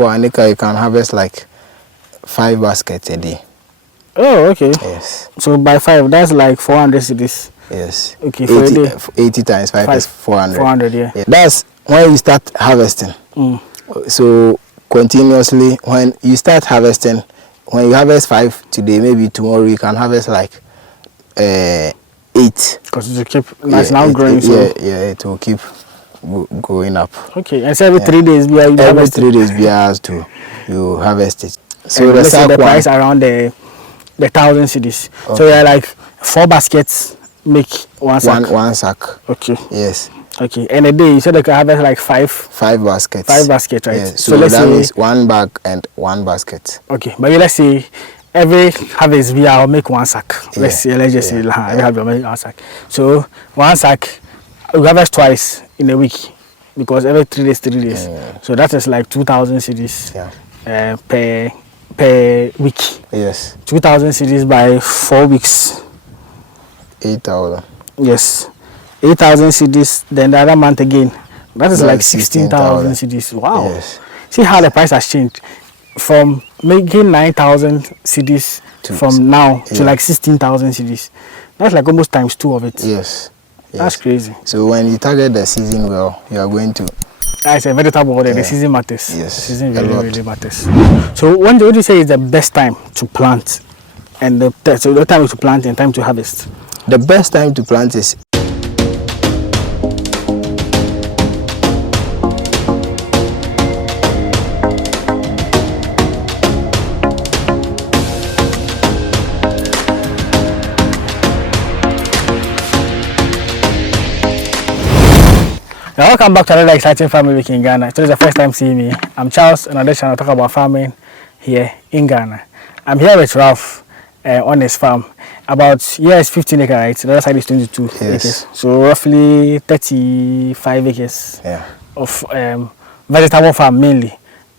for an acre, you can harvest like 5 baskets a day. Oh, okay. Yes. So by 5, that's like 400 cedis. Yes. Okay, for 80, a day. 80 times 5 is 400. 400, yeah. That's when you start harvesting. So continuously, when you start harvesting, when you harvest 5 today, maybe tomorrow you can harvest like 8. Because it will keep now growing. So It will keep going up. Okay, and so every 3 days we are every 3 days we have to you harvest it. So let's say the price around the 1,000 cedis. Okay. So yeah, like 4 baskets make one sack. One sack. Okay. Yes. Okay. And a day you said they can harvest like 5 baskets. 5 baskets, right? Yes. So let's that means 1 bag and 1 basket. Okay, but let's say every harvest we are make 1 sack. Let's just say every harvest we make 1 sack. So 1 sack we harvest twice in a week because every 3 days. So that is like 2,000 cedis per week. Yes. 2,000 cedis by 4 weeks. 8,000. Yes. 8,000 cedis. Then the other month again. That is like 16,000 cedis. Wow. Yes. See how the price has changed from making 9,000 cedis from now to like 16,000 cedis. That's like almost times 2 of it. Yes. That's crazy. So when you target the season well, you are going to. It's a vegetable order. The season matters. Yes. The season really matters. So when do you say is the best time to plant, and the time to plant and time to harvest? The best time to plant is Welcome back to another exciting farming week in Ghana. Today is the first time seeing me. I'm Charles, and on this channel I talk about farming here in Ghana. I'm here with Ralph on his farm. About 15 acres, right? The other side is 22 acres. So roughly 35 acres of vegetable farm mainly,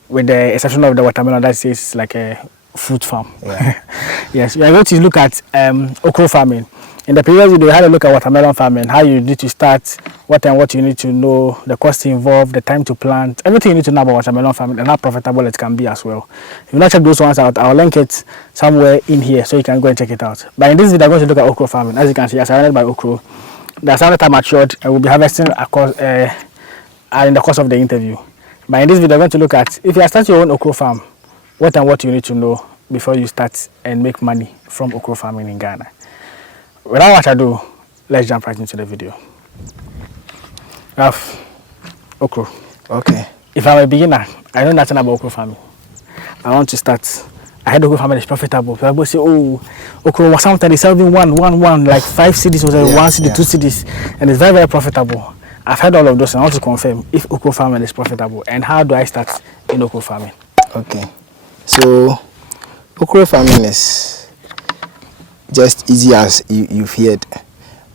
with the exception of the watermelon that is like a fruit farm. Yes, we are going to look at okra farming. In the previous video, we had a look at watermelon farming, how you need to start, what you need to know, the cost involved, the time to plant, everything you need to know about watermelon farming and how profitable it can be as well. If you not check those ones out, I'll link it somewhere in here so you can go and check it out. But in this video, I'm going to look at okra farming. As you can see, I'm surrounded by okra. The surrounded are matured and we'll be harvesting across, in the course of the interview. But in this video, I'm going to look at, if you are starting your own okra farm, what you need to know before you start and make money from okra farming in Ghana. Without much ado, let's jump right into the video. Ralph, okra. Okay. If I'm a beginner, I know nothing about okra farming. I want to start. I heard okra farming is profitable. People say, oh, okra was something is selling one, like 5 cedis was 1 cedi, 2 cedis, and it's very, very profitable. I've heard all of those, and I want to confirm if okra farming is profitable and how do I start in okra farming. Okay. So, okra farming is just easy as you've heard.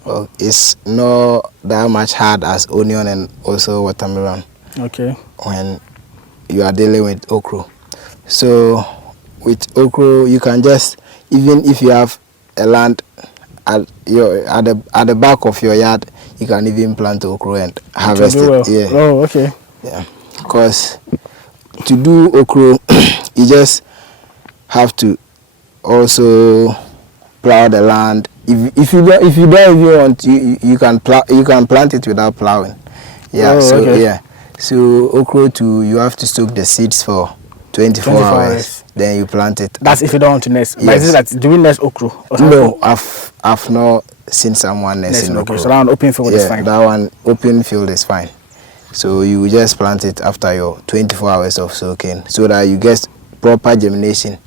Well, it's not that much hard as onion and also watermelon. Okay. When you are dealing with okra. So with okra, you can just, even if you have a land at the back of your yard, you can even plant okra and harvest it. Well. Yeah. Oh, okay. Yeah. Because to do okra, you just have to also plow the land. If you don't even want, you can plant it without plowing. Yeah. Oh, so okay. So okra too, you have to soak the seeds for 24 hours. Then you plant it. That's if you don't want to nest. Yes. But is it that do we nest okra? No, I've not seen someone nesting okra. So that one open field is fine. That one open field is fine. So you just plant it after your 24 hours of soaking, so that you get proper germination.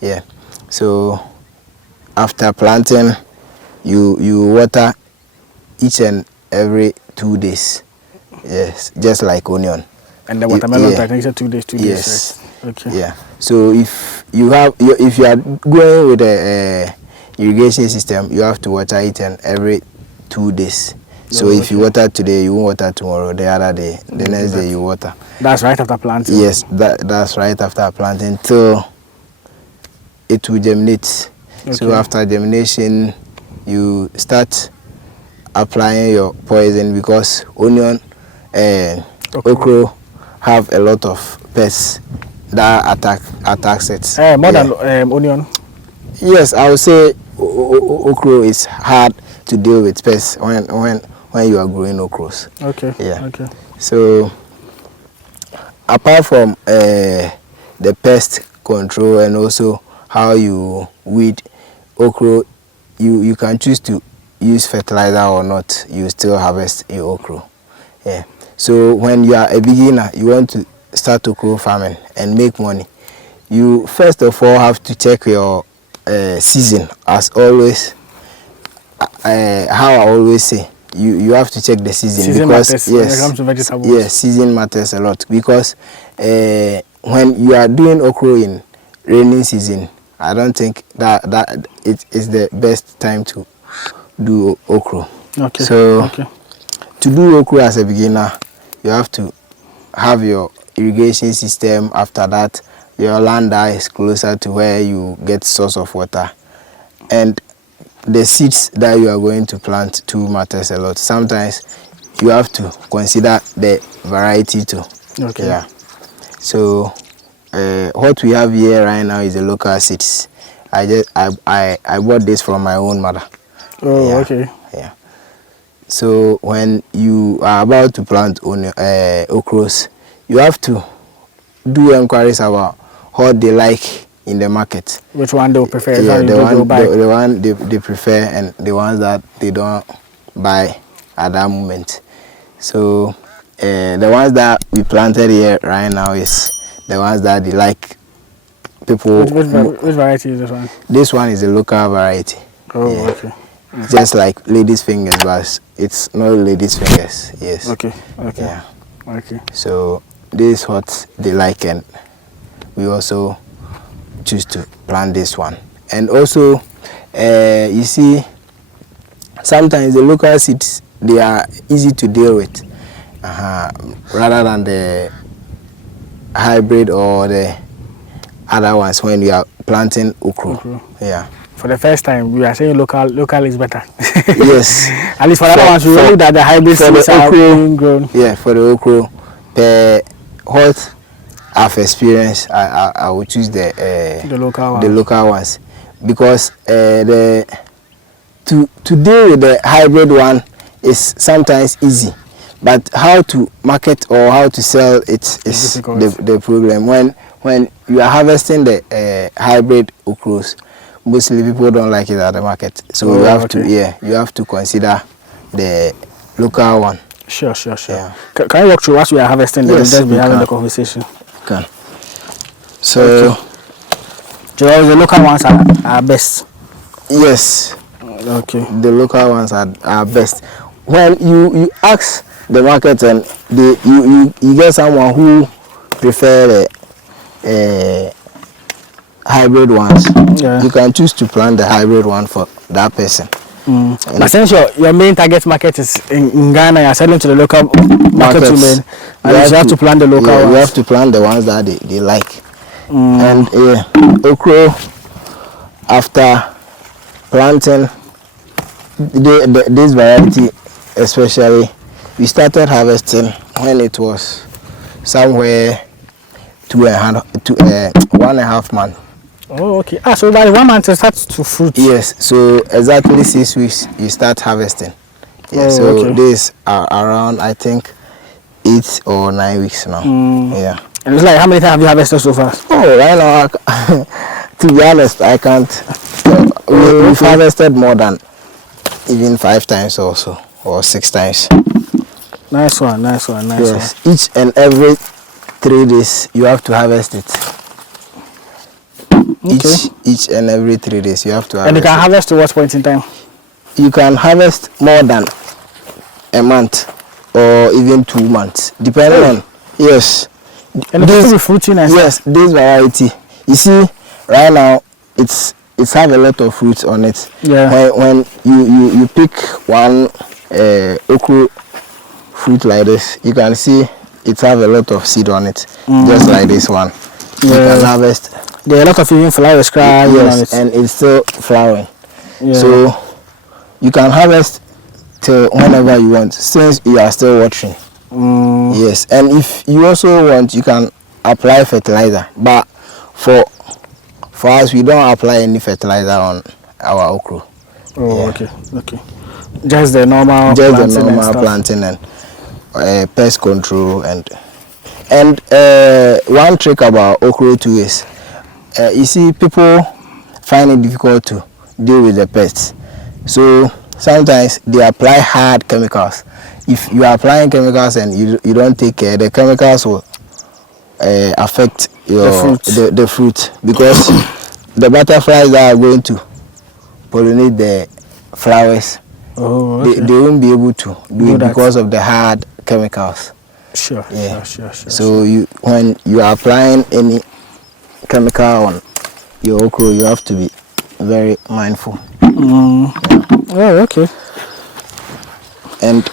Yeah. So after planting, you water each and every 2 days. Yes, just like onion. And the watermelon, I think it's 2 days. Yes. Right? Okay. Yeah. So if you are going with a irrigation system, you have to water it every 2 days. So if you water today, you won't water tomorrow. The other day, the next day you water. That's right after planting. Yes, that's right after planting till it will germinate. Okay. So after germination, you start applying your poison, because onion and okra have a lot of pests that attacks it. More than onion. Yes, I would say okra is hard to deal with pests when you are growing okras. Okay. Yeah. Okay. So apart from the pest control and also how you weed okra, you can choose to use fertilizer or not. You still harvest your okra. Yeah. So when you are a beginner, you want to start okra farming and make money. You first of all have to check your season. As always, how I always say, you have to check the season because matters when it comes to vegetables. Yes, season matters a lot because when you are doing okra in rainy season, I don't think that it is the best time to do okra. Okay. So to do okra as a beginner, you have to have your irrigation system. After that, your land that is closer to where you get source of water, and the seeds that you are going to plant too matters a lot. Sometimes you have to consider the variety too. Okay. Yeah. So what we have here right now is the local seeds. I bought this from my own mother. Oh, yeah. okay. Yeah. So when you are about to plant okras, you have to do inquiries about what they like in the market. Which one they prefer? Yeah, the one they prefer and the ones that they don't buy at that moment. So the ones that we planted here right now is the ones that they like. People. Which variety is this one? This one is a local variety. Oh, yeah. Okay. Just like lady's fingers, but it's not lady's fingers. Yes. Okay. Okay. Yeah. Okay. So this is what they like, and we also choose to plant this one. And also, you see, sometimes the local seeds, they are easy to deal with, rather than the hybrid or the other ones when you are planting okra. Yeah. For the first time, we are saying local is better. Yes. At least for the other ones, we know that the hybrid seeds are being grown. Yeah, for the okra, what I've experienced, I will choose the local ones because to deal with the hybrid one is sometimes easy, but how to market or how to sell it is the problem. When you are harvesting the hybrid okras, mostly people don't like it at the market, so you have to consider the local one. Sure. Yeah. Can you walk through as we are harvesting them? Yes, Just be having the conversation. Can. So, the local ones are best. Yes. Okay. The local ones are best. When you ask the market and you get someone who prefer the hybrid ones, you can choose to plant the hybrid one for that person. But since your main target market is in Ghana, you're selling to the local market women, and you have to plant the local ones. You have to plant the ones that they like. And okra, after planting this variety, especially, we started harvesting when it was somewhere 1.5 months. Oh, okay. So by 1 month it starts to fruit. Yes. So exactly 6 weeks you start harvesting. Yeah. This are around, I think, 8 or 9 weeks now. Yeah. And it's like, how many times have you harvested so far? Oh, right now, to be honest, I can't. We've harvested more than even 5 times also, or 6 times. Nice one. Yes. Each and every 3 days you have to harvest it. Okay. Each and every 3 days you have to harvest. And you can harvest to what point in time? You can harvest more than a month or even 2 months, depending on. Yes. And this is fruiting. Yes, this variety. You see, right now it's have a lot of fruits on it. Yeah. When you pick one okra fruit like this, you can see it have a lot of seed on it, just like this one. You can harvest. There are a lot of even flowers crying on it. And it's still flowering. Yeah. So you can harvest till whenever you want, since you are still watering. Yes, and if you also want, you can apply fertilizer, but for us we don't apply any fertilizer on our okra. Oh, okay. Just the normal planting and pest control and one trick about okra too is you see people find it difficult to deal with the pests, so sometimes they apply hard chemicals. If you are applying chemicals and you don't take care, the chemicals will affect the fruit because the butterflies that are going to pollinate the flowers, they won't be able to do it because of the hard chemicals. Sure. So when you are applying any chemical on your okra, you have to be very mindful. Oh, okay. And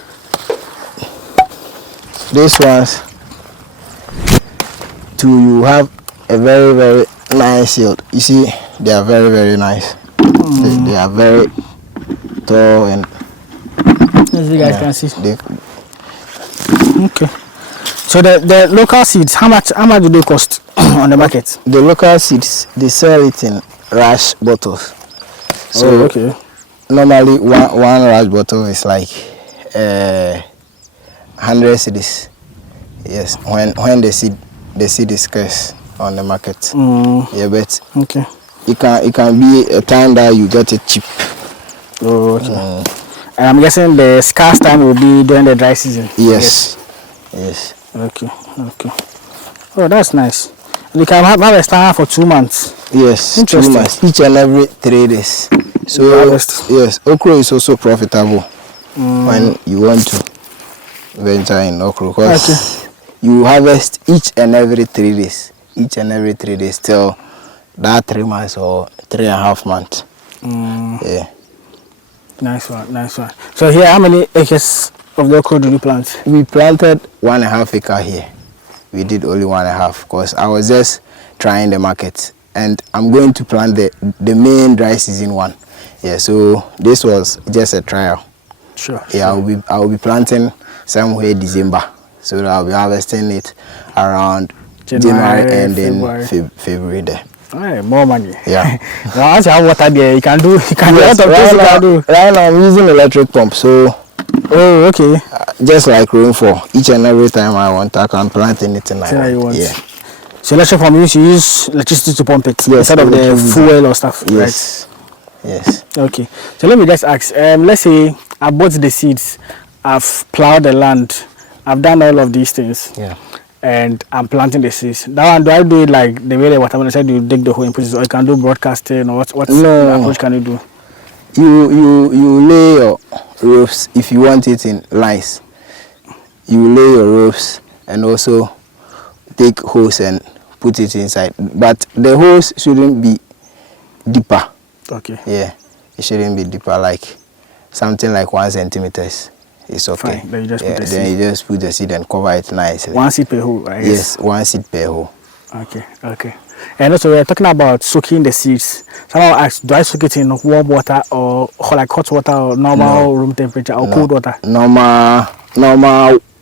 these ones too, you have a very, very nice yield. You see, they are very, very nice. They are very tall and as you guys can see. Okay. So the local seeds, how much do they cost on the market? The local seeds, they sell it in rush bottles. So normally one rush bottle is like 100 cedis. Yes, when the seed is scarce on the market. Yeah, but it can be a time that you get it cheap. Oh, okay. And I'm guessing the scarce time will be during the dry season. Yes. Okay. Oh, that's nice. You can harvest for 2 months. Yes, 2 months, each and every 3 days. So yes, okra is also profitable when you want to venture in okra, because you harvest each and every 3 days. Each and every 3 days till that 3 months or 3.5 months. Yeah. Nice one. So here, how many acres of the okra do you plant? We planted 1.5 acre here. We did only 1.5 because I was just trying the market, and I'm going to plant the main dry season one. Yeah, so this was just a trial. Sure. Yeah, I will be planting somewhere December, so that I'll be harvesting it around January and then February there. Right, more money. Yeah. Now as you have water there, you can do a lot of things you can do. Right now I'm using electric pump, so okay. Just like rainfall, each and every time I want, I can plant anything I want. Yeah. So electric pump, you use electricity to pump it instead of the fuel or stuff, yes. Right? Yes. Okay. So let me just ask, let's say I bought the seeds, I've plowed the land, I've done all of these things. Yeah. And I'm planting the seeds. That one, do I do it like the way the watermelon said you dig the hole and put it, or you can do broadcasting, or what approach can you do? You lay your ropes if you want it in lines. You lay your ropes and also take hose and put it inside. But the hose shouldn't be deeper. Okay. Yeah, it shouldn't be deeper, like something like 1 centimeters. It's okay. Fine. Then you just put the seed. Then you just put the seed and cover it nicely. 1 seed per hole, I guess. Yes, 1 seed per hole. Okay. And also we're talking about soaking the seeds. Someone asked, do I soak it in warm water or like hot water or normal room temperature or cold water? Normal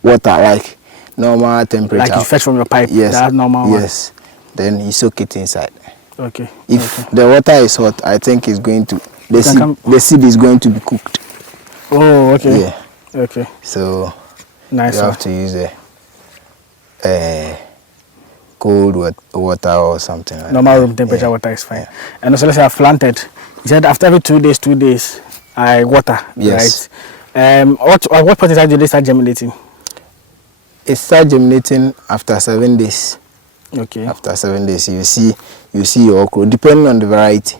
water, like normal temperature. Like you fetch from your pipe. Yes. That's normal. Yes. Then you soak it inside. Okay. If the water is hot, I think it's going to the seed is going to be cooked. Oh, okay. Yeah. Okay. So nice. You have to use a cold water or something like normal room temperature water is fine. Yeah. And also let's say I've planted. You said after every 2 days I water. Yes. Right? What point in time do they start germinating? It starts germinating after 7 days. Okay. After 7 days you see your okra. Depending on the variety,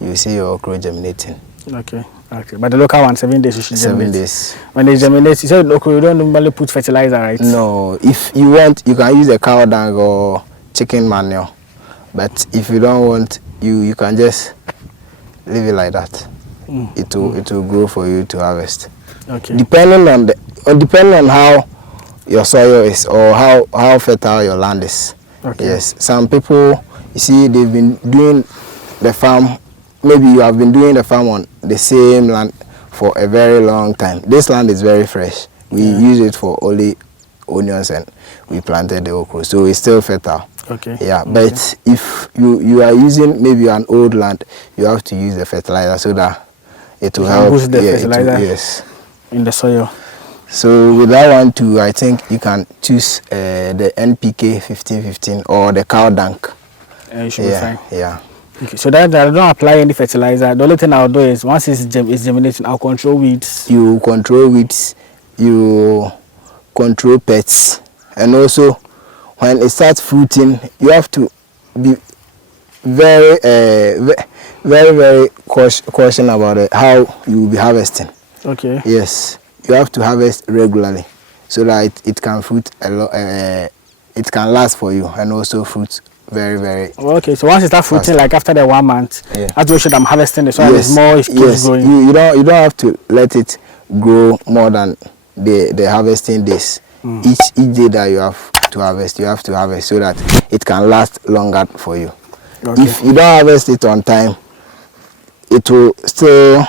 you see your okra germinating. Okay. But the local one, 7 days you should germinate. 7 days. When they germinate, you said okra, you don't normally put fertilizer, right? No. If you want, you can use a cow dung or chicken manure. But if you don't want, you can just leave it like that. It will grow for you to harvest. Okay. Depending on how your soil is or how fertile your land is. Okay. Yes. Some people, you see, they've been doing the farm. Maybe you have been doing the farm on the same land for a very long time. This land is very fresh. We use it for only onions and we planted the okra. So it's still fertile. Okay. Yeah, but if you are using maybe an old land, you have to use the fertilizer so that it will help boost the fertilizer yes, in the soil. so with that one too, I think you can choose the NPK 1515 or the cow dung. You should be fine. Yeah. Okay, so that I don't apply any fertilizer. The only thing I'll do is once it's germinating, I'll control weeds. You control weeds, you control pests, and also when it starts fruiting, you have to be very, very cautious about it, how you will be harvesting. Okay. Yes, you have to harvest regularly so that it can fruit a lot. It can last for you and also fruit very. Okay, so once it starts fruiting, like after the 1 month, I have to make sure that I'm harvesting the soil. Yes, more it keeps growing. You don't have to let it grow more than the harvesting days. Each day that you have to harvest so that it can last longer for you. Okay. If you don't harvest it on time, it will still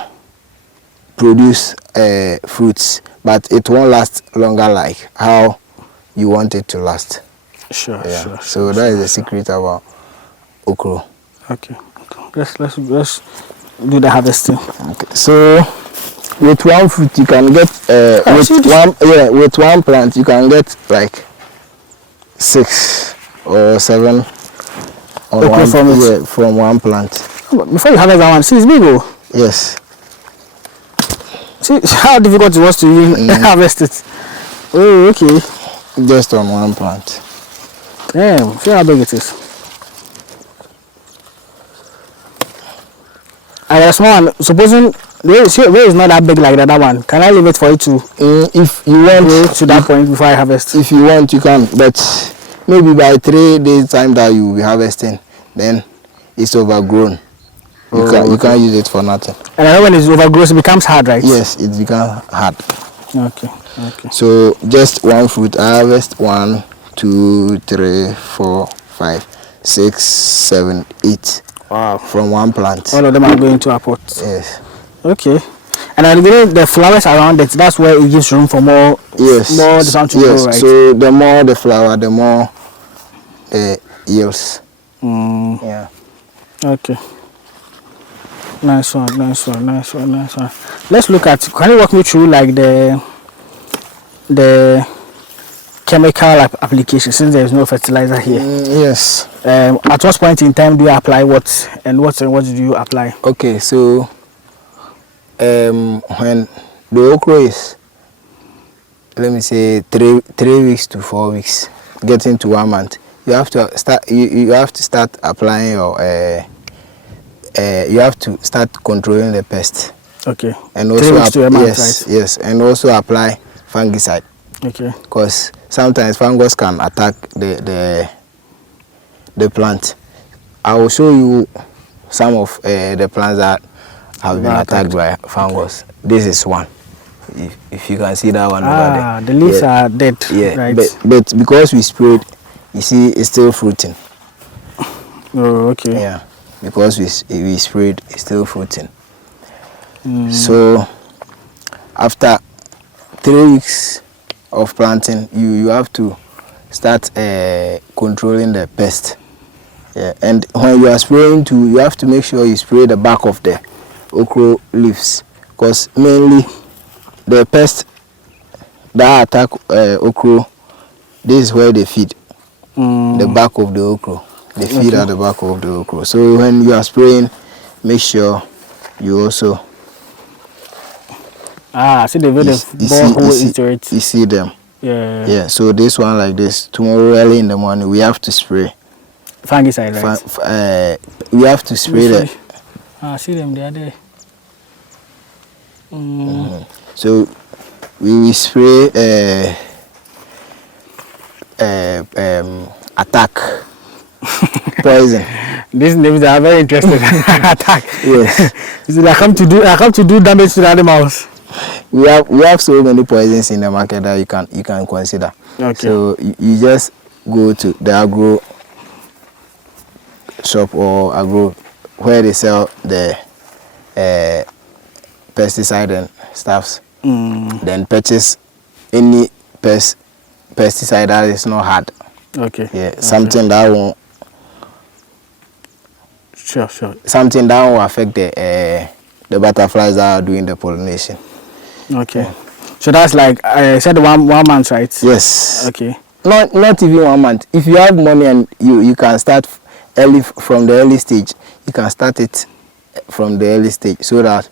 produce fruits, but it won't last longer like how you want it to last. Sure. So that is the secret about okra. Okay. Let's do the harvesting. Okay. So with one fruit you can get with one plant you can get like 6 or 7 from one plant. Before you harvest that one, see it's big. Yes. See how difficult it was to even harvest it. Oh, okay. Just on one plant. Damn, see how big it is. And the small one, supposing where is not that big like the other one, can I leave it for it to if you want to that point before I harvest? If you want, you can, but maybe by 3 days time that you will be harvesting, then it's overgrown. You can't use it for nothing. And when it's overgrown, it becomes hard, right? Yes, it becomes hard. Okay. So just one fruit, I harvest 1, 2, 3, 4, 5, 6, 7, 8. Wow. From one plant. All of them are going to a pot. Yes. Okay. And the flowers around it, that's where it gives room for more. Yes. More the plant to grow, right? So the more the flower, the more the yields. Yeah. Okay. Nice one. Let's look at. Can you walk me through like the chemical application, since there is no fertilizer here? Yes. At what point in time do you apply what, and what do you apply? Okay, so when the okra is, let me say 3 weeks to 4 weeks, getting to 1 month, you have to start. You have to start applying your. You have to start controlling the pest. Okay. And also 3 weeks to a month, right? Yes, and also apply fungicide. Okay. Because sometimes fungus can attack the plant. I will show you some of the plants that have been attacked by fungus. Okay. This is one. If you can see that one over there. The leaves are dead. Yeah, right? but because we sprayed, you see it's still fruiting. Oh, okay. Yeah, because we sprayed, it's still fruiting. So after 3 weeks of planting, you have to start controlling the pest. Yeah, and when you are spraying too, you have to make sure you spray the back of the okra leaves, because mainly the pests that attack okra, this is where they feed. The back of the okra. They feed at the back of the okra. So when you are spraying, make sure you also see the borehole into it. You see them. Yeah. So this one like this, tomorrow early in the morning we have to spray fungicide, right? We have to spray that. See them, they are there. So we will spray attack poison. These names are very interesting. Attack. Yes. I come to do damage to the animals. We have so many poisons in the market that you can consider. Okay. So you just go to the agro shop or agro where they sell the pesticide and stuffs. Then purchase any pest pesticide that is not hard. Okay. Yeah, Okay. something that won't. Sure. Something that will affect the butterflies that are doing the pollination. Okay. Yeah. So that's like I said, one month, right? Yes. Okay. Not even 1 month. If you have money and you can start early from the early stage, you can start it from the early stage so that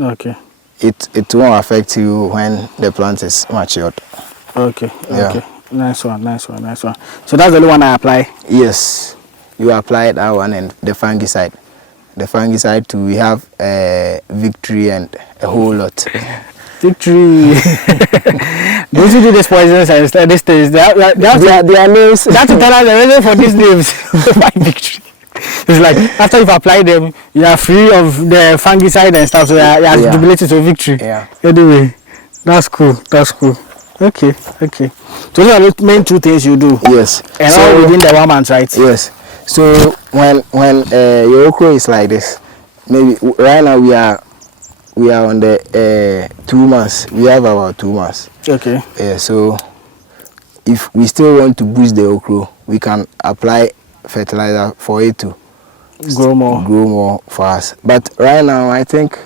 Okay. it won't affect you when the plant is matured. Okay. Yeah. Okay. Nice one. So that's the only one I apply. Yes, you apply that one and the fungicide. The fungicide too, we have Victory and a whole lot. Victory. Those who do this poisons and this things, they are names. They have to tell us the reason for these names. Why Victory? It's like after you've applied them, you are free of the fungicide and stuff, so you are jubilated to Victory. Yeah. Anyway, that's cool. Okay. So those are the main 2 things you do. Yes. And all within the 1 month, right? Yes. So when your okra is like this, maybe right now we are on the 2 months. We have about 2 months. Okay. So if we still want to boost the okra, we can apply fertilizer for it to grow more for us. But right now, I think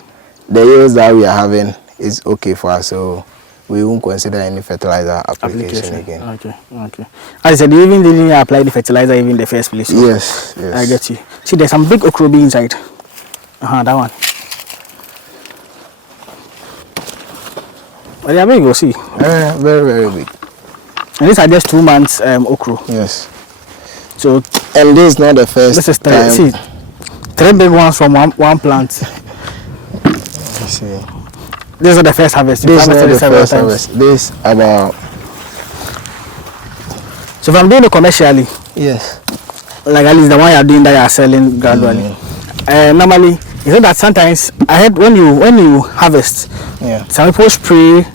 the yields that we are having is okay for us, so we won't consider any fertilizer application again. Okay. As I said, you even didn't apply the fertilizer even in the first place. So Yes. I get you. See, there's some big okra inside. That one. But they are big, you see. Very, very big. And these are just 2 months okra. Yes. So, and this is not the first this is time. see, 3 big ones from one plant. You see. This is the first harvest. This is not the first harvest. This about. So if I'm doing it commercially, yes, like at least the one you are doing that you are selling gradually. Normally, is it that sometimes I heard when you harvest, some people spray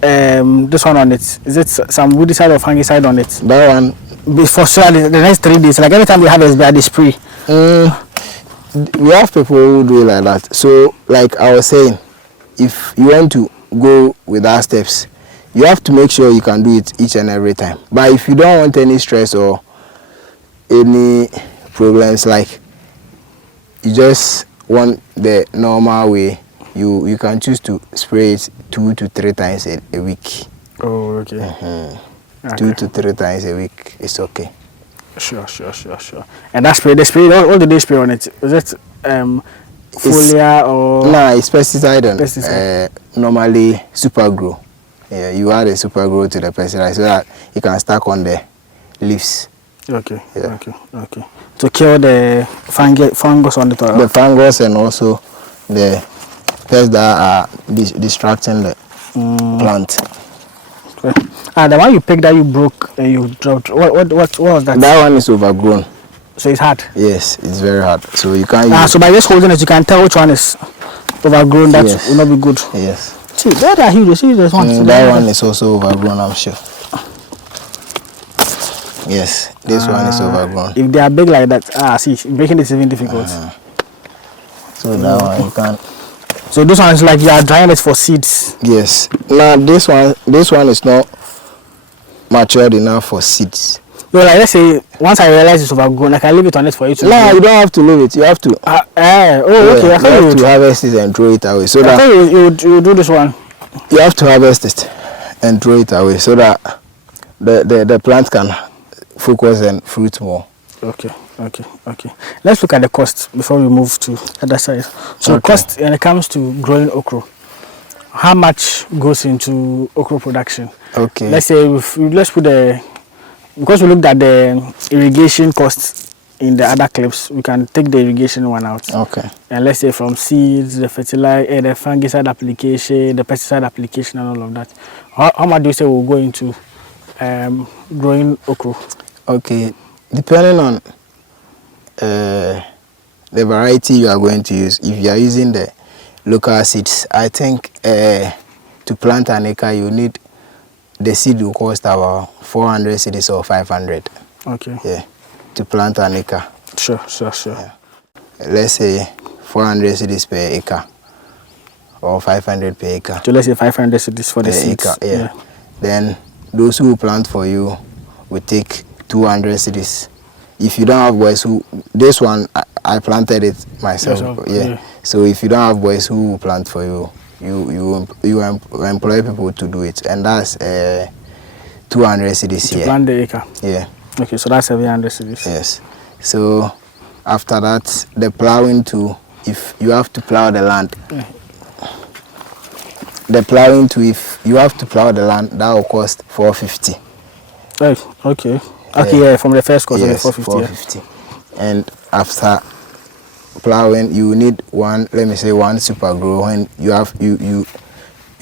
this one on it. Is it some woodicide or fungicide on it? That one before the next 3 days. Like every time we harvest, they spray. We have people who do it like that. So, like I was saying, if you want to go with our steps, you have to make sure you can do it each and every time. But if you don't want any stress or any problems, like you just want the normal way, you can choose to spray it 2 to 3 times a week. Oh, okay. Okay. 2 to 3 times a week is okay. Sure. And that spray, what do they spray on it? Is it foliar or? No, it's pesticide and normally super grow. Yeah, you add a super grow to the pesticide so that you can stack on the leaves. Okay. To kill the fungus on the top. The fungus and also the pests that are distracting the plant. Okay. The one you picked that you broke and you dropped, what was that? That one is overgrown. So it's hard? Yes, it's very hard. So you can't use. So by just holding it, you can tell which one is overgrown. That will not be good. Yes. See, that are huge. See, there's one. That one is also overgrown, I'm sure. Yes, this one is overgrown. If they are big like that, see, breaking it is even difficult. So that one you can't. So this one is like you are drying it for seeds. Yes. Now this one is not matured enough for seeds. No, like let's say once I realize it's overgrown, I can leave it on it for you to. No, you don't have to leave it. You have to. Okay. You have to harvest it and throw it away. So that you do this one. You have to harvest it and throw it away so that the plant can focus and fruit more. Okay. Let's look at the cost before we move to the other side. So cost when it comes to growing okra, how much goes into okra production? Okay. Let's say let's put because we looked at the irrigation costs in the other clips, we can take the irrigation one out. Okay. And let's say from seeds, the fertilizer, the fungicide application, the pesticide application, and all of that. How much do you say will go into growing okra? Okay. Depending on the variety you are going to use. If you are using the local seeds, I think to plant an acre, you need the seed will cost about 400 cedis or 500. Okay. Yeah. To plant an acre. Sure. Yeah. Let's say 400 cedis per acre or 500 per acre. So let's say 500 cedis for the seeds. Acre, yeah. Then those who plant for you will take 200 cedis. If you don't have boys who, this one I planted it myself. Yeah. So if you don't have boys who will plant for you, you employ people to do it, and that's 200 cedis to here. plant the acre. Yeah. Okay, so that's 700 cedis. Yes. So after that, the plowing too. If you have to plow the land, the plowing too. If you have to plow the land, that will cost 450. Oh, okay. Okay, yeah, from the first cost, yes, 450. 450. And after plowing, you need one. Let me say one super grow. When you have you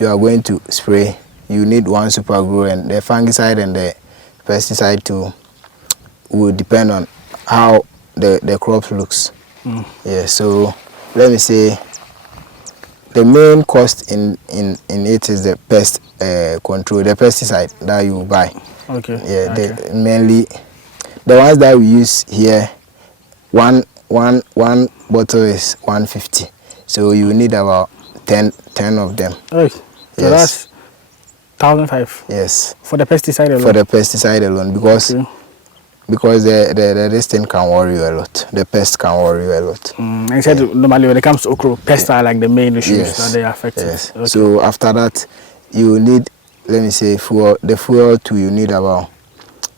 are going to spray, you need one super grow, and the fungicide and the pesticide too will depend on how the crop looks. Yeah. So let me say the main cost in it is the pest control, the pesticide that you buy. Okay. Yeah. Okay. Mainly the ones that we use here, one bottle is 150. So you need about 10 of them. Oh, so yes. that's 1,500. Yes. For the pesticide alone. For the pesticide alone, because okay. Because this thing can worry you a lot. The pest can worry you a lot. I said normally when it comes to okra, pests are like the main issues that they affect. Yes. Okay. So after that, you need, let me say, fuel. The fuel too, you need about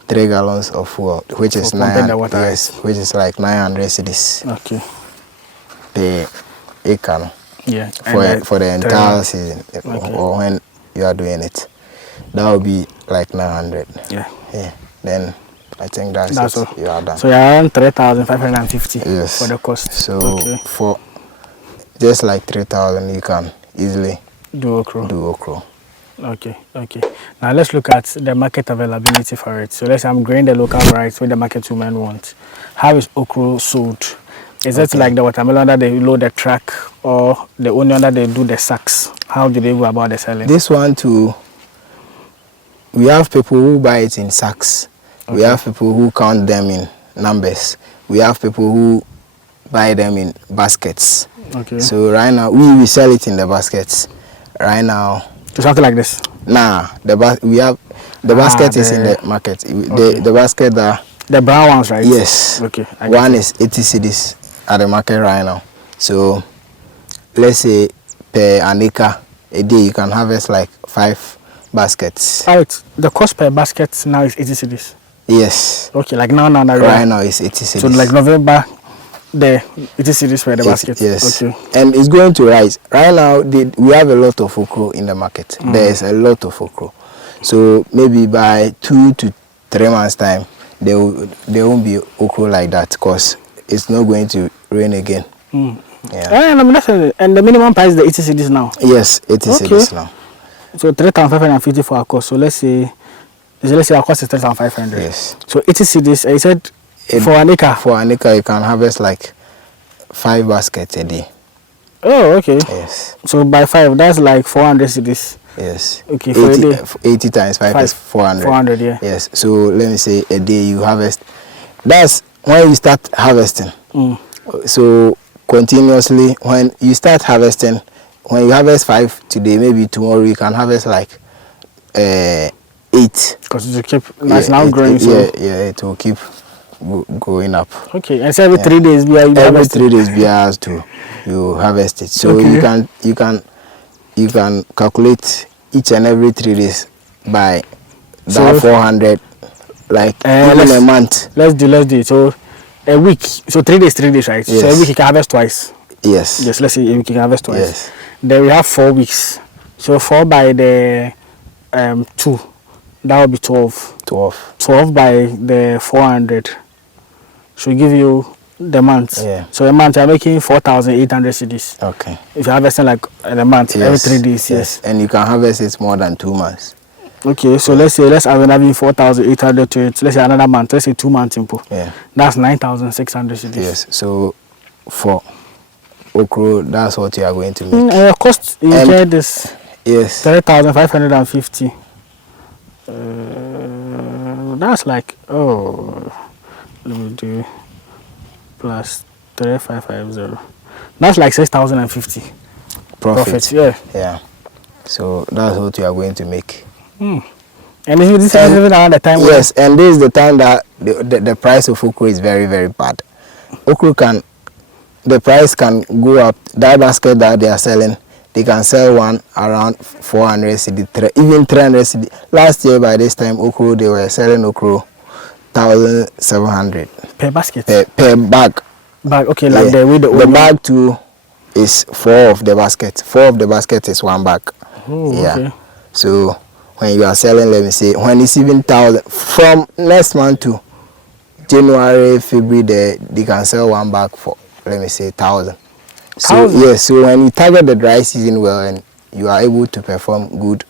3 gallons of fuel, which is which is like 900 cedis. Okay. Per acre. Yeah. For the entire season, or when you are doing it, that will be like 900. Yeah. Yeah. Then I think that's it. All. You are done. So you're around 3,550 yes. for the cost. So for just like 3,000, you can easily do okra. Okay. Now let's look at the market availability for it. So let's say I'm growing the local varieties where the market women want. How is okra sold? Is it like the watermelon that they load the truck, or the onion that they do the sacks? How do they go about the selling? This one too, we have people who buy it in sacks. We have people who count them in numbers. We have people who buy them in baskets. Okay. So right now, we sell it in the baskets. Right now. So something like this? Nah, we have, the basket is in the market. The basket that... The brown ones, right? Yes. Okay. One is 80 cedis at the market right now. So let's say per an acre a day, you can harvest like 5 baskets. Right. The cost per basket now is 80 cedis. Yes. Okay, like now. Right now it's 80 cedis. So like November, the 80 cedis per the basket. Yes. Okay. And it's going to rise. Right now, we have a lot of okra in the market. There is a lot of okra. So maybe by 2 to 3 months time, there won't be okra like that, because it's not going to rain again. Yeah. And the minimum price is the 80 cedis now. Yes, 80 cedis now. So 3,550 for our cost. So let's say our cost is 3,500. Yes. So 80 cedis. I said for an acre. For an acre, you can harvest like 5 baskets a day. Oh, okay. Yes. So by 5, that's like 400 cedis. Yes. Okay. For 80, a day. 80 times 5 is 400. 400, yeah. Yes. So let me say a day you harvest. That's when you start harvesting. So continuously, when you start harvesting, when you harvest 5 today, maybe tomorrow you can harvest like 8. Because it keep now growing. It will keep going up. Okay, and so every 3 days every 3 days you harvest it. So you can calculate each and every 3 days by that 400, like even a month. Let's do it. So a week. So 3 days, right? Yes. So a week you can harvest twice. Yes. Yes. Let's say a week you can harvest twice. Yes. Then we have 4 weeks. So 4 by the 2, that will be 12. 12 by the 400 should give you the month. Yeah. So a month you're making 4,800 cedis. Okay. If you're harvesting like a month, every 3 days. Yes. And you can harvest it more than 2 months. Okay, so let's add 4,800 to it. Let's say another month. Let's say 2 months input. Yeah. That's 9,600 cedis. Yes. So for okra, that's what you are going to make. Your cost you get this. Yes. 3,550. That's like let me do plus 3,550. That's like 6,050 profit. Yeah. Yeah. So that's what you are going to make. And this is even around the time. Yes, and this is the time that the price of okra is very, very bad. Okra the price can go up. That basket that they are selling, they can sell one around 400 cedi, even 300 cedi. Last year by this time, okra, they were selling okra 1,700 per basket. Per bag. Bag, okay, like the bag too is 4 of the basket. 4 of the basket is 1 bag. Oh, yeah. Okay. So when you are selling, let me say, when it's even 1,000 from next month to January, February, they can sell 1 bag for, let me say, 1,000. So yes, so when you target the dry season well and you are able to perform good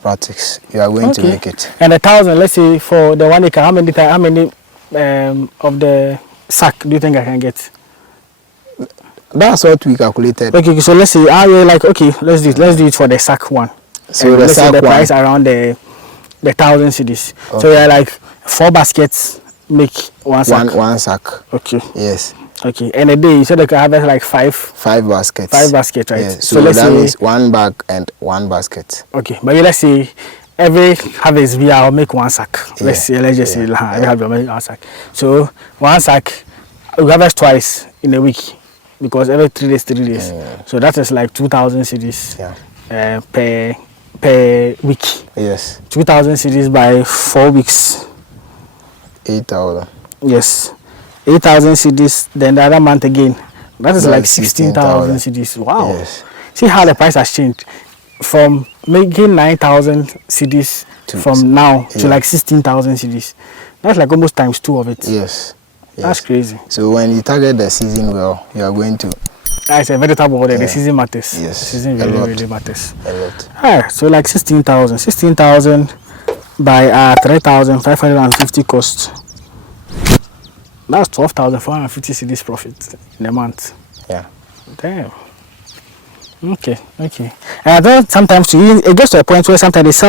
practice, you are going to make it. And 1,000, let's say for the 1 acre, how many of the sack do you think I can get? That's what we calculated. Okay, so let's say let's do it for the sack one. So let's say the price around the 1,000 cedis. Okay. So yeah, like 4 baskets make 1 sack. One sack. Okay. Yes. Okay. And a day you said they can harvest like 5 baskets. 5 baskets, right? Yes. So that means 1 bag and 1 basket. Okay, but let's say every harvest we will make 1 sack. Let's just say every harvest will make 1 sack. So 1 sack we harvest twice in a week because every 3 days. Yeah. So that is like 2,000 cedis per week. Yes. 2,000 cedis by 4 weeks. 8,000. Yes. 8,000 cedis. Then the other month again. That is like 16,000 cedis. Wow. Yes. See how the price has changed from making 9,000 cedis from now to like 16,000 cedis. That's like almost times 2 of it. Yes. That's crazy. So when you target the season well, you are going to. It's a vegetable order. The season matters. Yes. The season really matters. A lot. Alright, so like 16,000. 16,000 by 3,550 cost. That's 12,450 cedis profit in a month. Yeah. Damn. Okay. And I thought sometimes it gets to a point where sometimes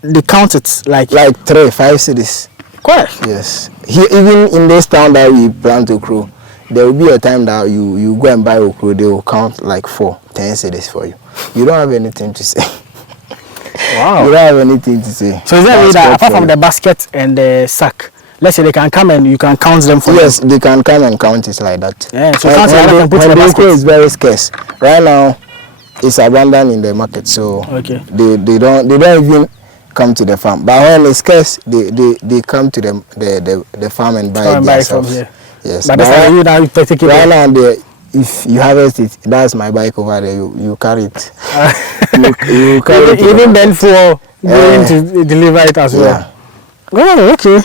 they count it like 3, 5 cedis. Correct. Yes. Here, even in this town that we plant okra, there will be a time that you go and buy okra, they will count like 4, 10 cedis for you. You don't have anything to say. Wow. You don't have anything to say. So is that way that apart from the basket and the sack, let's say they can come and you can count them for Yes, they can come and count it like that. Yeah, so when the okra is very scarce. Right now, it's abundant in the market, so they don't even come to the farm. But when it's scarce, they come to the farm and buy it themselves. Yes. But right now, if you harvest it, that's my bike over there. You carry it. you carry it even then for going to deliver it as well. Oh, okay.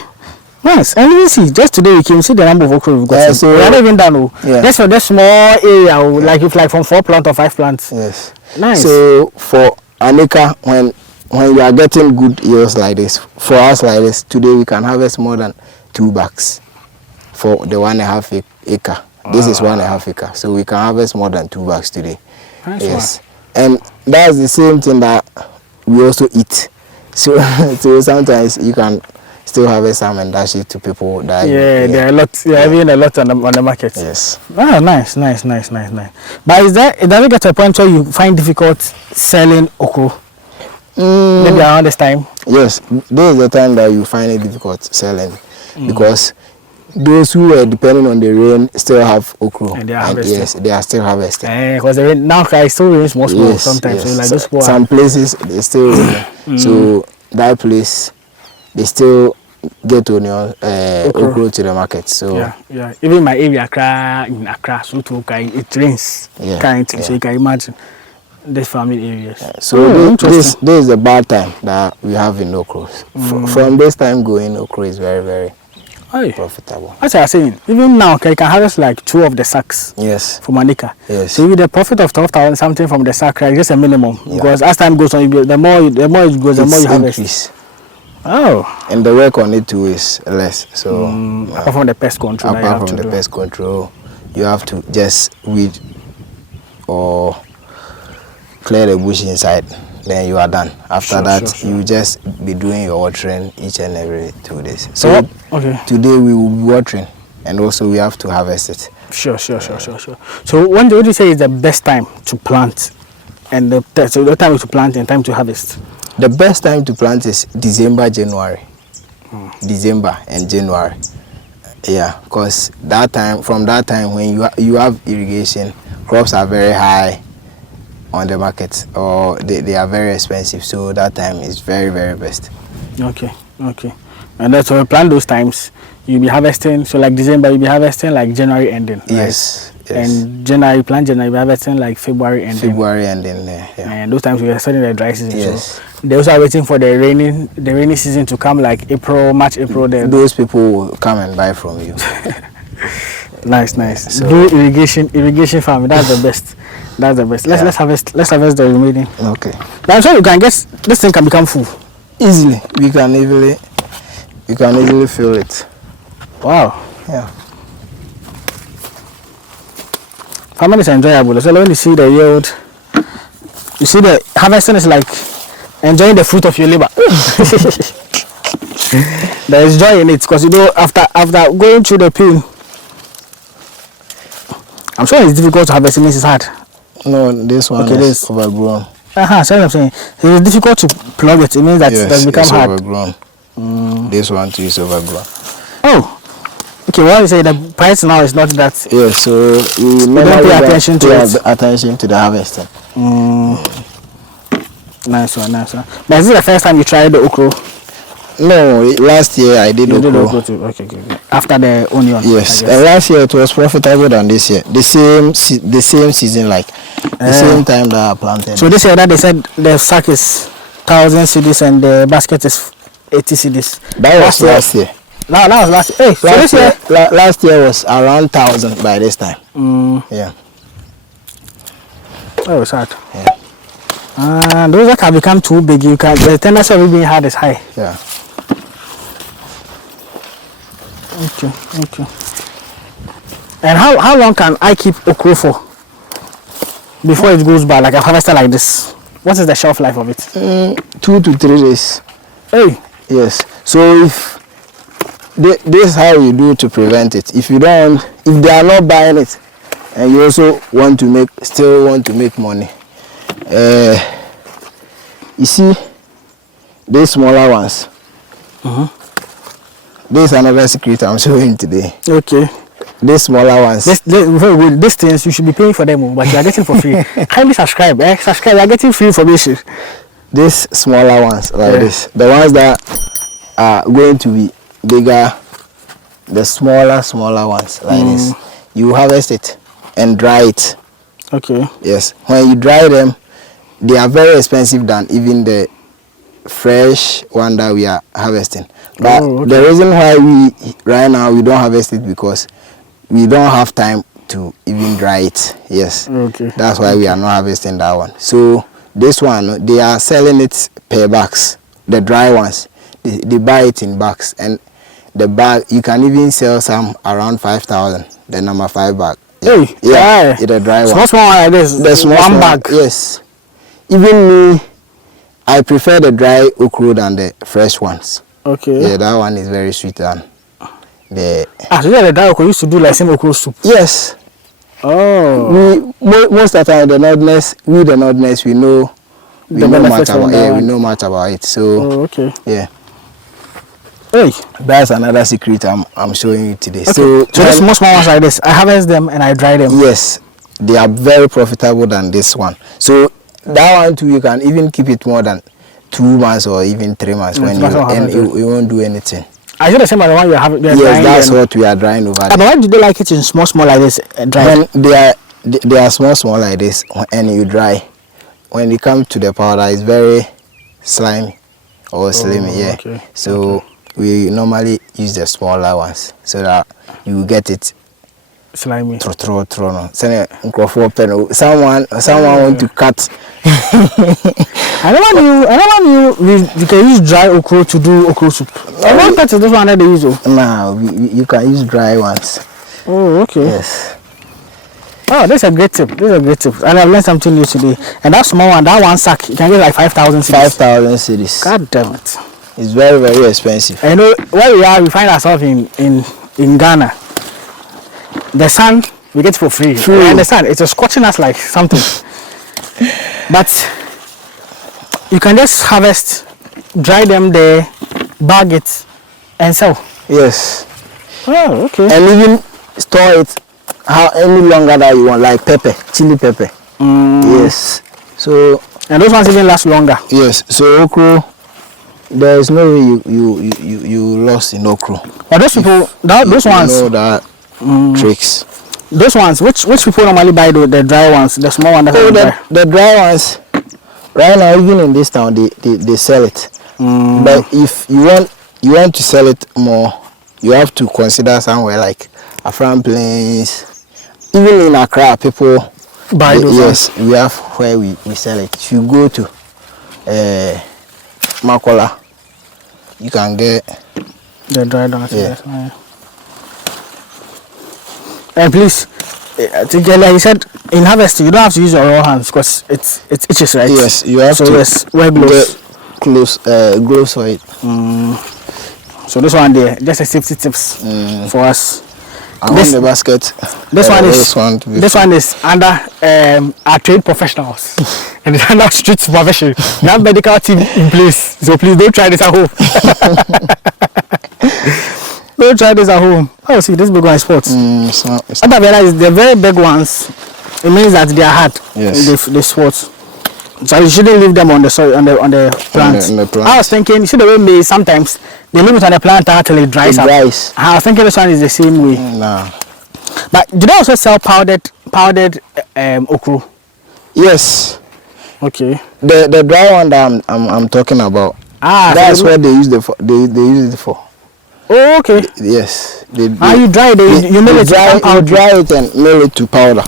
Nice. And you see, just today we came see the number of okra we've got. So we are not even done. Just for the small area, like from 4 plants or 5 plants. Yes. Nice. So for an acre, when you are getting good yields like this, for us like this, today we can harvest more than 2 bags for the 1.5 acre. This is 1.5 acre, so we can harvest more than 2 bags today. Nice. Yes. And that's the same thing that we also eat. So sometimes you can still harvest some and dash it to people that there are a lot. Having a lot on the market. Yes. Oh, nice. But it doesn't get to a point where you find difficult selling okra. Maybe around this time. Yes, this is the time that you find it difficult selling because those who are depending on the rain still have okra. And they are harvesting. Yes, they are still harvesting. Because the rain now it's still rains small sometimes. Yes. So like this some places they still rain. So that place they still get onion okra to the market. So yeah. Even my area in Accra, so it rains currently. So you can imagine this farming areas. So this is the bad time that we have in okra. From this time going, okra is very, very profitable. As I was saying, even now you can harvest like 2 of the sacks. Yes. From an acre. Yes. So with the profit of 12,000 something from the sack, right, just a minimum. Because as time goes on, the more it goes, the more you harvest. Increase. Oh. And the work on it too is less. So apart from the pest control. Apart from the pest control, you have to just weed or clear the bush inside, then you are done. After that, you just be doing your watering each and every 2 days. So today we will be watering, and also we have to harvest it. Sure. So when do you say is the best time to plant, and the time to plant and time to harvest? The best time to plant is December, January. December and January. Yeah, because from that time when you have irrigation, crops are very high on the market, or they are very expensive. So that time is very, very best. Okay. And that's why we plant those times. You'll be harvesting, so like December, you'll be harvesting like January ending, right? Yes. And January, plant January, you'll be harvesting like February ending. Yeah. And those times we are starting the dry season. Yes. So they also are waiting for the rainy season to come, like March, April. Then those people will come and buy from you. Nice. So, do irrigation farming. That's the best. Let's harvest the remaining. Okay. But I'm sure you can guess this thing can become full. Easily. We can easily fill it. Wow. Yeah. Farming is enjoyable. So when you see the yield, you see the harvesting is like enjoying the fruit of your labor. There is joy in it because you know after going through the pain, I'm sure it's difficult to harvest. It means it's hard. No, this one is overgrown. So what I'm saying, it's difficult to plug it. It means that it has become hard. Overgrown. This one too is overgrown. Oh. Okay, well, you say the price now is not that. Yeah, so we don't pay attention to it. Attention to the harvesting. Nice one. But is it the first time you tried the okra? No, last year I did okra. Okay. After the onion. Yes, last year it was profitable than this year. The same season, like the same time that I planted. So this year that they said the sack is 1,000 cedis and the basket is 80 cedis. That was last year. No, that was last year. Hey, last year was around 1,000 by this time. Yeah. Oh, it's hard. Yeah. Those that can become too big, the tendency of it being hard is high. Yeah. Okay. And how long can I keep okra for before it goes bad? Like a harvester like this, what is the shelf life of it? 2 to 3 days. Hey. Yes. So if this is how you do to prevent it. If they are not buying it, and you also still want to make money, you see these smaller ones. This is another secret I'm showing today. Okay. These smaller ones. These things you should be paying for them, but you are getting for free. Kindly subscribe. Subscribe. You are getting free information. These smaller ones like this, the ones that are going to be bigger, the smaller ones like this, you harvest it and dry it. Okay. Yes. When you dry them, they are very expensive than even the fresh one that we are harvesting. But the reason why right now we don't harvest it because we don't have time to even dry it. Yes. Okay. That's why we are not harvesting that one. So this one, they are selling it per bags. The dry ones, they buy it in bags, and the bag you can even sell some around 5,000. The number 5 bag. Yeah. Hey, yeah, the dry one. Small like this. The small one bag. Yes. Even me, I prefer the dry okra than the fresh ones. Okay. Yeah, that one is very sweet than the. So the dry okra used to do like same okra soup. Yes. Oh. Most of the time the nordness, we know much about it. So okay. Yeah. Hey, that's another secret I'm showing you today. Okay. So the small ones like this, I harvest them and I dry them. Yes, they are very profitable than this one. So that one too, you can even keep it more than 2 months or even 3 months when you won't do anything. I should the same as the one you have. Yes, that's what we are drying over there. But why do they like it in small like this? When they are small like this, and you dry, when you come to the powder, it's very slimy or slimy. Yeah. Okay. So we normally use the smaller ones so that you get it slimy. Someone want to cut. I never knew you can use dry okra to do okra soup. I don't think this one that they use. No, you can use dry ones. Oh, okay. Yes. Oh, this is a great tip. And I've learned something new today. And that small one, that one sack, you can get like 5,000 cedis. 5,000 cedis. God damn it. It's very, very expensive. I know where we are, we find ourselves in Ghana. The sun, we get for free. I understand. It's scorching us like something. But you can just harvest, dry them there, bag it, and sell. Yes. Oh, okay. And even store it how any longer that you want, like pepper, chili pepper. Yes. So and those ones even last longer. yes. So okra, there is no way you lost in okra. But those people, those ones, know that tricks. Those ones, which people normally buy the dry ones, the small one that the dry ones. Right now, even in this town, they sell it. But if you want to sell it more, you have to consider somewhere like Afram Plains. Even in Accra, people buy those yes, ones. we have where we sell it. If you go to Makola, you can get the dry ones. Yeah. Yes. And please, like you said, in harvesting you don't have to use your raw hands because it's itches, right? Yes, you have to. Yes, wear gloves. Gloves for it. So this one there, just a safety tips for us. I want the basket. This one is under our trade professionals and it's under street supervision. We have medical team in place, so please don't try this at home. Don't try this at home. Oh, see, this big one is sports. Other varieties, the very big ones, it means that they are hard. Yes. They sports. So you shouldn't leave them on the soil, on the plant. On the plant. I was thinking, you see the way maize sometimes they leave it on the plant until it dries up. I was thinking this one is the same way. Nah. But do they also sell powdered okra? Yes. Okay. The dry one that I'm talking about. That's what they use they use it for. Oh, okay. Yes. You dry it, you mill it you dry it and mill it to powder.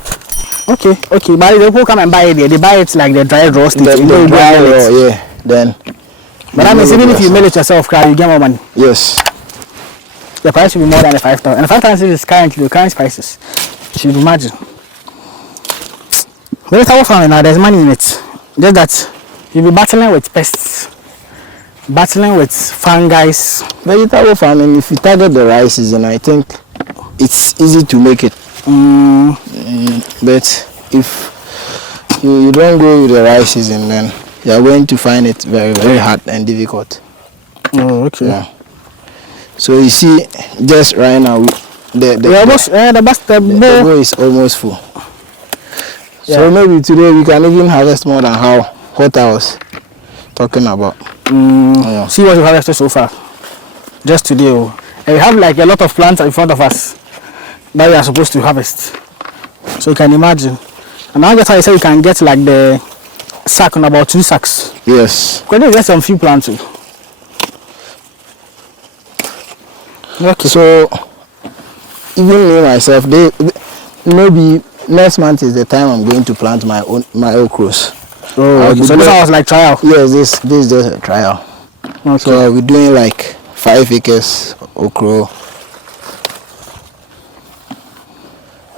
Okay. But the people come and buy it there. They buy it like the dried raw state. The dry raw, yeah. Then. But that means even if you mill it yourself, you get more money. Yes. The price will be more than the 5,000. And the 5,000 is currently the current prices. You should imagine. Vegetable farming now, there's money in it. Just that you'll be battling with pests, battling with fungi. Vegetable farming, if you target the rice season, I think it's easy to make it. But if you don't go with the rice season, then you are going to find it very, very hard and difficult. Oh, okay. Yeah. So you see, just right now, the bowl is almost full. Yeah. So maybe today we can even harvest more than what I was talking about. Yeah. See what you harvested so far. Just today. And we have like a lot of plants in front of us that we are supposed to harvest. So you can imagine. And now that's how I say you can get like the sack on about 2 sacks. Yes. Because there's some few plants too. Okay. So even me myself, maybe next month is the time I'm going to plant my okras. Oh, okay. So this one was like trial? Yes, this is just a trial. Okay. So I'll be doing like 5 acres okra.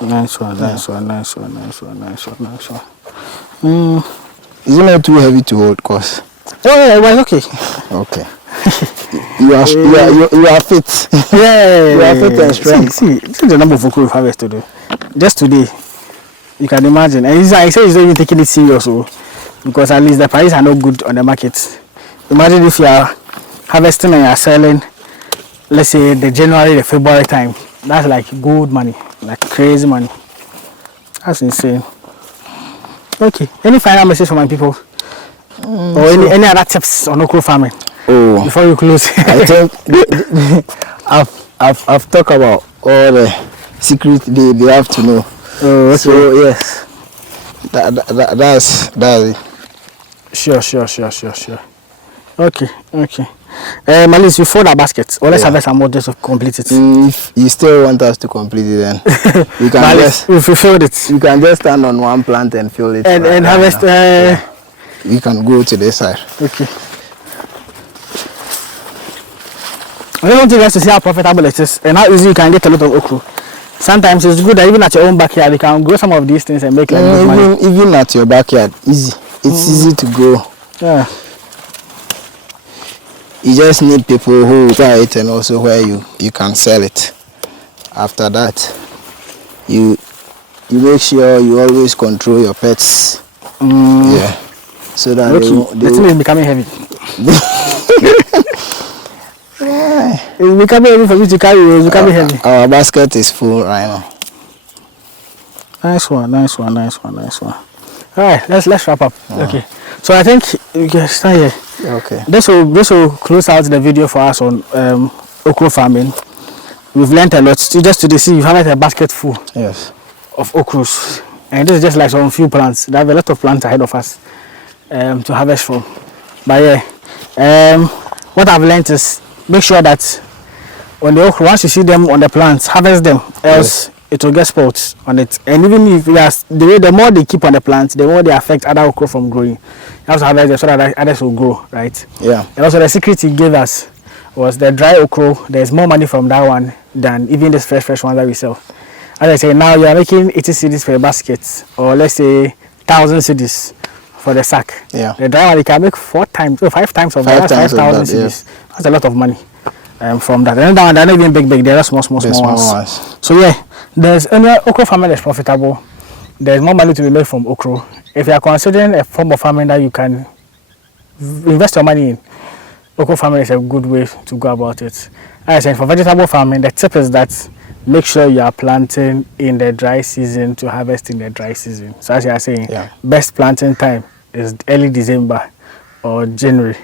Nice one. Is it not too heavy to hold, cause? Oh yeah, it was okay. Okay. You are fit. Yeah, you are fit and strong. See, this is the number of okra we've harvested today. Just today, you can imagine. And I say he's not even taking it serious, because at least the prices are not good on the market. Imagine if you are harvesting and you are selling, let's say the January, the February time. That's like good money, like crazy money. That's insane. Okay, any final message for my people? Or any other tips on okra farming? Oh, before you close. I think I've talked about all the secrets they have to know. Oh, okay. So yes, that's it. Sure. Okay. Malis, you fold our basket. Or let's have some more just to complete it. If you still want us to complete it, then you can Malis, if you filled it, you can just stand on one plant and fill it. And harvest. You can go to this side. Okay. I just want you guys to see how profitable it is and how easy you can get a lot of okra. Sometimes it's good that even at your own backyard you can grow some of these things and make like good money. Even at your backyard, easy. It's easy to grow. Yeah. You just need people who buy it and also where you can sell it. After that, you make sure you always control your pets. Yeah. so that Okay, the thing is becoming heavy. It's becoming heavy for you to carry. It's becoming heavy. Our basket is full right now. Nice one. All right, let's wrap up. Okay, so I think we can start here. Okay. This will close out the video for us on okra farming. We've learned a lot. Just today, see, you have a basket full. Yes. Of okras, and this is just like some few plants. They have a lot of plants ahead of us to harvest from. But yeah, what I've learned is make sure that on the okra, once you see them on the plants, harvest them, else it will get spots on it. And even if the more they keep on the plants, the more they affect other okra from growing. You have to harvest them so that others will grow, right? Yeah. And also the secret he gave us was the dry okra. There's more money from that one than even this fresh one that we sell. As I say, now you are making 80 cedis per basket, or let's say 1,000 cedis for the sack. Yeah. The dry one you can make 5 times of that. 5,000 cedis. That's a lot of money from that. And that one, they're not even big. They're small ones. So yeah, there's any okra farming that's profitable. There's more money to be made from okra. If you are considering a form of farming that you can invest your money in, okra farming is a good way to go about it. As I said, for vegetable farming, the tip is that make sure you are planting in the dry season to harvest in the dry season. So as you are saying, best planting time is early December or January.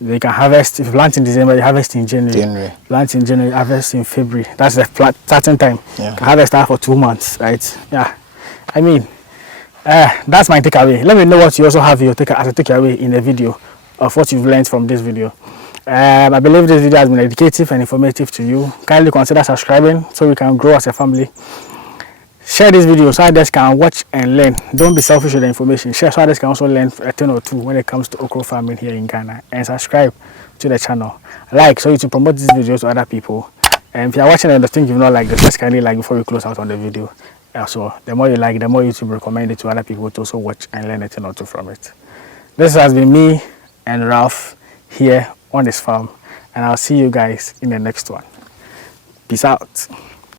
You can harvest, if you plant in December, you harvest in January. Plant in January, harvest in February. That's the starting time. Yeah. You can harvest that for 2 months, right? Yeah. I mean, that's my takeaway. Let me know what you also have as a takeaway in the video of what you've learned from this video. I believe this video has been educative and informative to you. Kindly consider subscribing so we can grow as a family. Share this video so others can watch and learn. Don't be selfish with the information. Share so others can also learn a thing or two when it comes to okra farming here in Ghana. And subscribe to the channel. Like so you to promote this video to other people. And if you are watching and you think you've not liked this, just kindly like before we close out on the video. So the more you like, the more YouTube recommend it to other people to also watch and learn a thing or two from it. This has been me and Ralph here on this farm, and I'll see you guys in the next one. Peace out.